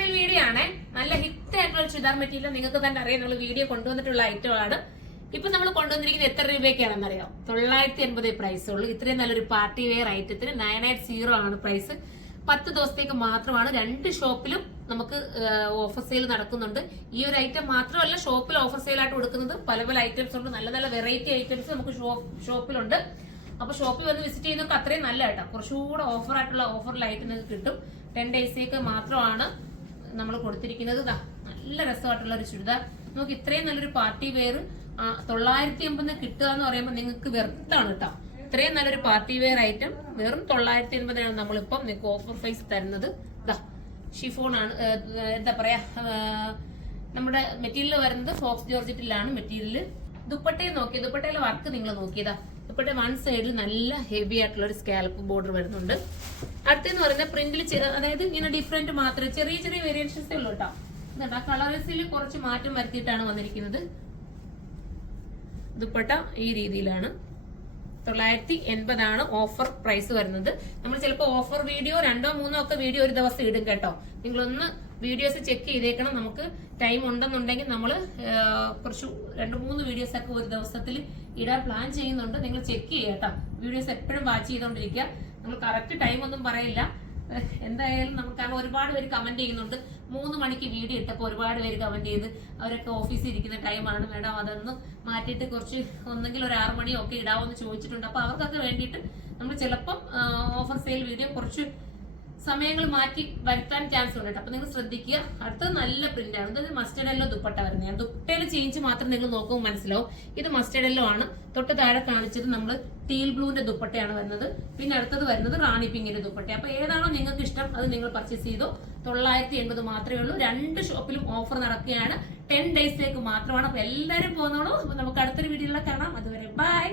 Sale video ആണ്. നല്ല hit ആയിട്ടുള്ള ചുരിദാർ മെറ്റീരിയൽ നിങ്ങൾക്ക് തന്നെ അറിയാം. നമ്മൾ വീഡിയോ കൊണ്ടുവന്നിട്ടുള്ള ഐറ്റം ആണ്. ഇപ്പൊ നമ്മൾ കൊണ്ടുവന്നിരിക്കുന്നത് എത്ര രൂപയ്ക്കാണെന്ന് അറിയാം? 980 പ്രൈസ് ഉള്ളൂ. ഇത്രയും നല്ലൊരു പാർട്ടി വെയർ ഐറ്റത്തിന് 980 ആണ് പ്രൈസ്. 10 ദിവസത്തേക്ക് മാത്രമാണ്. 2 ഷോപ്പിലും നമുക്ക് ഓഫർ സെയിൽ നടക്കുന്നുണ്ട്. ഈ ഒരു ഐറ്റം മാത്രമല്ല, ഷോപ്പിൽ ഓഫർ സെയിൽ ആയിട്ട് കൊടുക്കുന്നത് പല പല ഐറ്റംസ് ഉണ്ട്. നല്ല നല്ല വെറൈറ്റി ഐറ്റംസ് നമുക്ക് ഷോപ്പിലുണ്ട്. അപ്പൊ ഷോപ്പിൽ വന്ന് വിസിറ്റ് ചെയ്യുന്നവർക്ക് അത്രയും നല്ല കേട്ടോ. കുറച്ചുകൂടെ ഓഫർ ആയിട്ടുള്ള ഓഫറിലായിട്ട് നിങ്ങൾക്ക് കിട്ടും. 10 ഡേയ്സേക്ക് മാത്രമാണ് നമ്മൾ കൊടുത്തിരിക്കുന്നത്. നല്ല രസമായിട്ടുള്ള ഒരു ചുരിദാർ. നമുക്ക് ഇത്രയും നല്ലൊരു പാർട്ടി വെയർ 980 കിട്ടുക എന്ന് പറയുമ്പോൾ നിങ്ങൾക്ക് വെറുത്താണ് കേട്ടോ. ഇത്രയും നല്ലൊരു പാർട്ടി വെയർ ഐറ്റം വെറും 980 നമ്മളിപ്പം നിങ്ങൾക്ക് ഓഫർ പ്രൈസ് തരുന്നത്. ഷിഫോൺ ആണ്, എന്താ പറയാ, നമ്മുടെ മെറ്റീരിയൽ വരുന്നത് ഫോക്സ് ജോർജറ്റിലാണ് മെറ്റീരിയൽ. ദുപ്പട്ടയെ നോക്കി, ദുപ്പട്ടയിലെ വർക്ക് നിങ്ങൾ നോക്കിയതാ. ദുപ്പട്ട വൺ സൈഡിൽ നല്ല ഹെവി ആയിട്ടുള്ള ഒരു സ്കാൽപ്പ് ബോർഡർ വരുന്നുണ്ട്. അടുത്തെന്ന് പറയുന്നത് പ്രിന്റിൽ, അതായത് ഇങ്ങനെ ഡിഫറെന്റ് മാത്രമേ ചെറിയ ചെറിയ വേരിയേഷൻസേ ഉള്ളൂ കേട്ടോ. എന്താ കളേഴ്സിൽ കുറച്ച് മാറ്റം വരുത്തിയിട്ടാണ് വന്നിരിക്കുന്നത്. ദുപ്പട്ട ഈ രീതിയിലാണ്. 980 ആണ് ഓഫർ പ്രൈസ് വരുന്നത്. നമ്മൾ ചിലപ്പോൾ ഓഫർ വീഡിയോ 2 3 ഒക്കെ വീഡിയോ ഒരു ദിവസം ഇടും കേട്ടോ. നിങ്ങളൊന്ന് വീഡിയോസ് ചെക്ക് ചെയ്തേക്കണം. നമുക്ക് ടൈം ഉണ്ടെന്നുണ്ടെങ്കിൽ നമ്മൾ കുറച്ച് 2 3 വീഡിയോസ് ഒക്കെ ഒരു ദിവസത്തിൽ ഇടാൻ പ്ലാൻ ചെയ്യുന്നുണ്ട്. നിങ്ങൾ ചെക്ക് ചെയ്യുക കേട്ടോ. വീഡിയോസ് എപ്പോഴും വാച്ച് ചെയ്തോണ്ടിരിക്കുക. നമ്മൾ കറക്റ്റ് ടൈം ഒന്നും പറയില്ല. എന്തായാലും നമുക്ക് ഒരുപാട് പേര് കമന്റ് ചെയ്യുന്നുണ്ട്. 3 മണിക്ക് വീഡിയോ ഇട്ടപ്പോൾ ഒരുപാട് പേര് കമന്റ് ചെയ്ത് അവരൊക്കെ ഓഫീസിൽ ഇരിക്കുന്ന ടൈമാണ് മേഡം, അതൊന്ന് മാറ്റിയിട്ട് കുറച്ച് ഒന്നെങ്കിൽ ഒരു 6 മണിയോ ഒക്കെ ഇടാവോന്ന് ചോദിച്ചിട്ടുണ്ട്. അപ്പൊ അവർക്കൊക്കെ വേണ്ടിയിട്ട് നമ്മൾ ചിലപ്പം ഓഫർ സെയിൽ വീഡിയോ കുറച്ച് സമയങ്ങൾ മാറ്റി വരുത്താൻ ചാൻസ് ഉണ്ട്. അപ്പൊ നിങ്ങൾ ശ്രദ്ധിക്കുക. അടുത്തത് നല്ല പ്രിന്റ് ആണ്. ഇത് മസ്റ്റേർഡ് യെല്ലോ ദുപ്പട്ട വരുന്നത്. ദുപ്പട്ടയിൽ ചേഞ്ച് മാത്രം നിങ്ങൾ നോക്കുമ്പോൾ മനസ്സിലാവും. ഇത് മസ്റ്റേർഡ് യെല്ലോ ആണ്. തൊട്ട് താഴെ കാണിച്ചത് നമ്മൾ ടീൽ ബ്ലൂവിന്റെ ദുപ്പട്ടയാണ് വരുന്നത്. പിന്നെ അടുത്തത് വരുന്നത് റാണി പിങ്കിന്റെ ദുപ്പട്ട. അപ്പൊ ഏതാണോ നിങ്ങൾക്ക് ഇഷ്ടം അത് നിങ്ങൾ പർച്ചേസ് ചെയ്തോ. 980 മാത്രമേ ഉള്ളൂ. 2 ഷോപ്പിലും ഓഫർ നടക്കുകയാണ്. 10 ഡേയ്സിലേക്ക് മാത്രമാണ്. അപ്പൊ എല്ലാവരും പോകുന്നോളൂ. നമുക്ക് അടുത്തൊരു വീഡിയോയിലൂടെ കാണാം. അതുവരെ ബൈ.